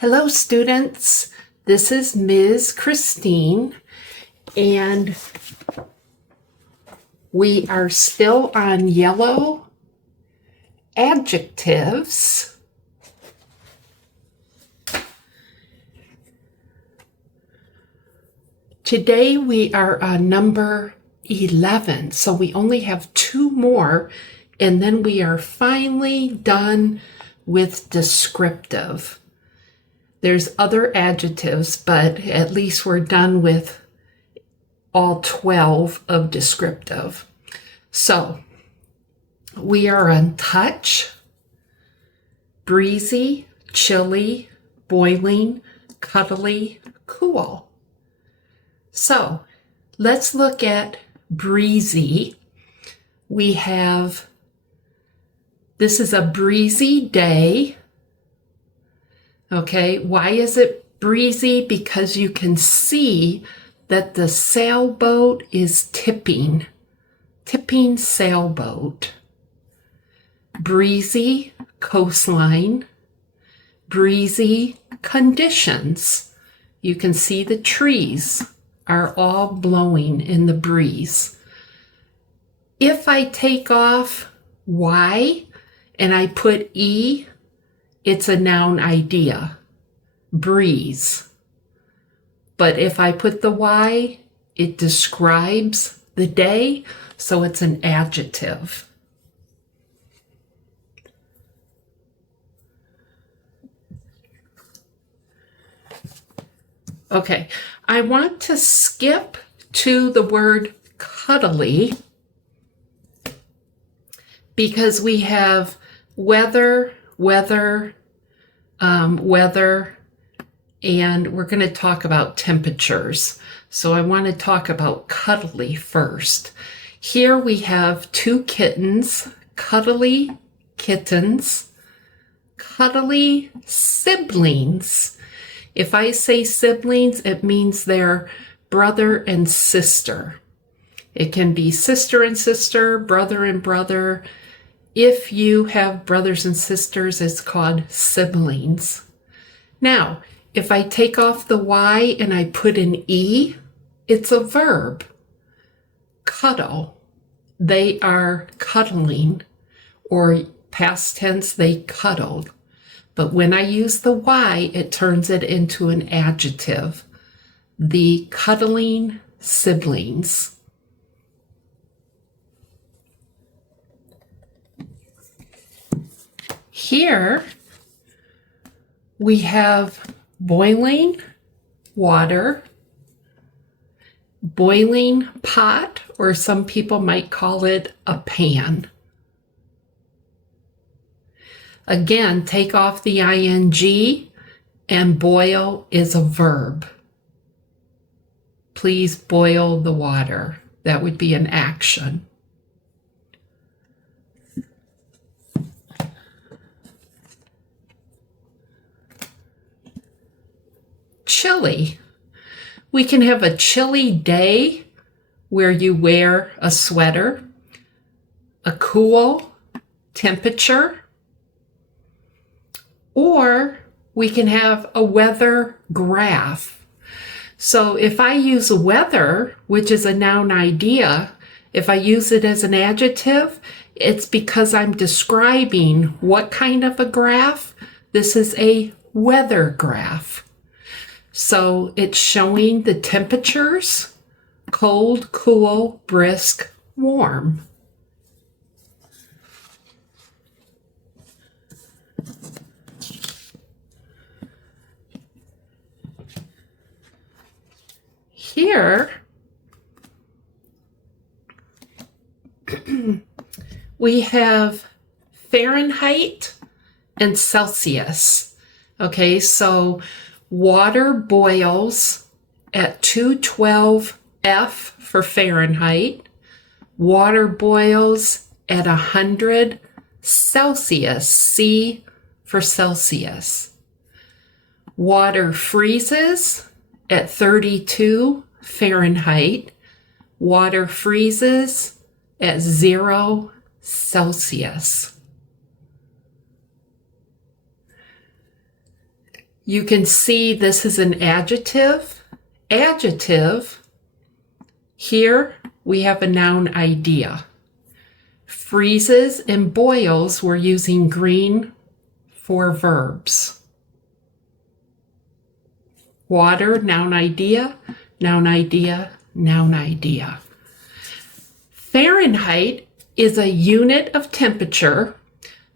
Hello, students. This is Ms. Christine, and we are still on yellow adjectives. Today we are on number 11, so we only have two more, and then we are finally done with descriptive. There's other adjectives, but at least we're done with all 12 of descriptive. So we are on touch, breezy, chilly, boiling, cuddly, cool. So let's look at breezy. We have, this is a breezy day. Okay, why is it breezy? Because you can see that the sailboat is tipping sailboat. Breezy coastline, breezy conditions. You can see the trees are all blowing in the breeze. If I take off Y and I put E, it's a noun idea, breeze. But if I put the Y, it describes the day, so it's an adjective. Okay, I want to skip to the word cuddly because we have weather, and we're going to talk about temperatures. So I want to talk about cuddly first. Here we have two kittens, cuddly kittens, cuddly siblings. If I say siblings, it means they're brother and sister. It can be sister and sister, brother and brother. If you have brothers and sisters, it's called siblings. Now, if I take off the Y and I put an E, it's a verb. Cuddle. They are cuddling, or past tense, they cuddled. But when I use the Y, it turns it into an adjective. The cuddling siblings. Here we have boiling water, boiling pot, or some people might call it a pan. Again, take off the ing, and boil is a verb. Please boil the water. That would be an action. Chilly. We can have a chilly day where you wear a sweater, a cool temperature, or we can have a weather graph. So if I use weather, which is a noun idea, if I use it as an adjective, it's because I'm describing what kind of a graph. This is a weather graph. So it's showing the temperatures, cold, cool, brisk, warm. Here, we have Fahrenheit and Celsius. Okay, so water boils at 212 F for Fahrenheit. Water boils at 100 Celsius, C for Celsius. Water freezes at 32 Fahrenheit. Water freezes at 0 Celsius. You can see this is an adjective. Adjective. Here we have a noun idea. Freezes and boils, we're using green for verbs. Water, noun idea, noun idea, noun idea. Fahrenheit is a unit of temperature.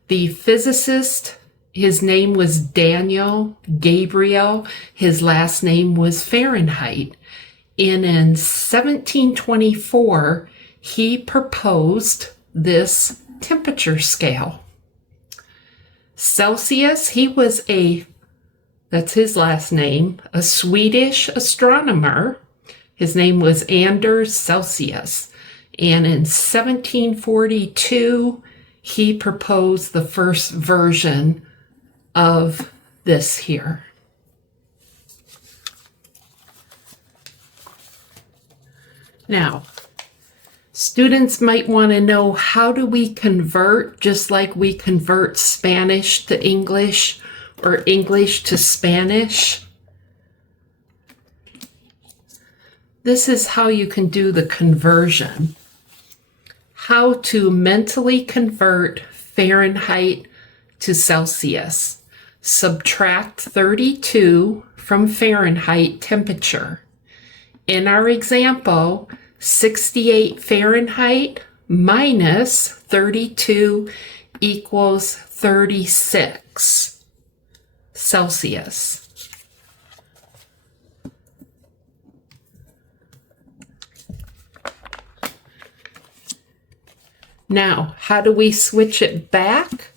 The physicist, his name was Daniel Gabriel. His last name was Fahrenheit. And in 1724, he proposed this temperature scale. Celsius, that's his last name, a Swedish astronomer. His name was Anders Celsius. And in 1742, he proposed the first version of this here. Now, students might want to know, how do we convert, just like we convert Spanish to English or English to Spanish? This is how you can do the conversion. How to mentally convert Fahrenheit to Celsius. Subtract 32 from Fahrenheit temperature. In our example, 68 Fahrenheit minus 32 equals 36 Celsius. Now, how do we switch it back?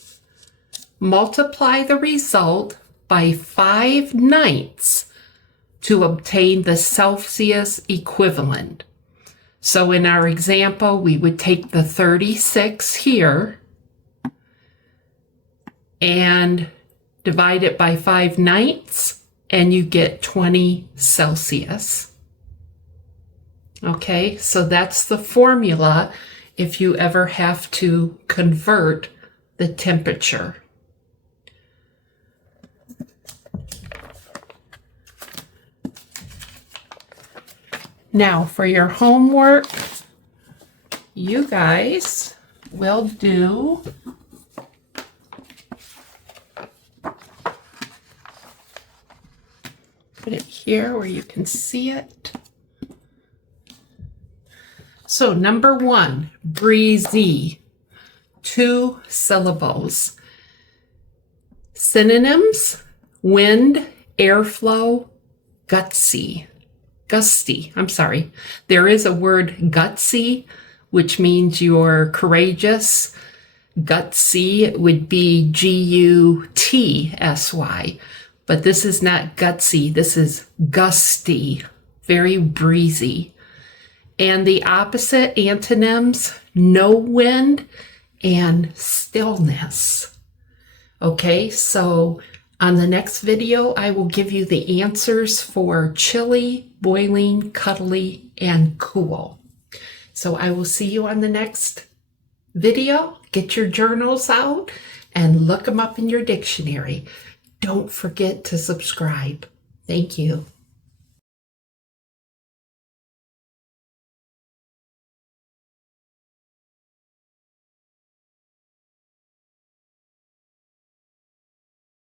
Multiply the result by 5/9 to obtain the Celsius equivalent. So in our example, we would take the 36 here and divide it by 5/9, and you get 20 Celsius. Okay, so that's the formula if you ever have to convert the temperature. Now, for your homework, you guys will do put it here where you can see it. So number 1, breezy, 2 syllables. Synonyms: wind, airflow, gusty. There is a word gutsy, which means you're courageous. Gutsy would be Gutsy, but this is not gutsy. This is gusty, very breezy. And the opposite antonyms: no wind and stillness. Okay, so on the next video, I will give you the answers for chilly, boiling, cuddly, and cool. So I will see you on the next video. Get your journals out and look them up in your dictionary. Don't forget to subscribe. Thank you.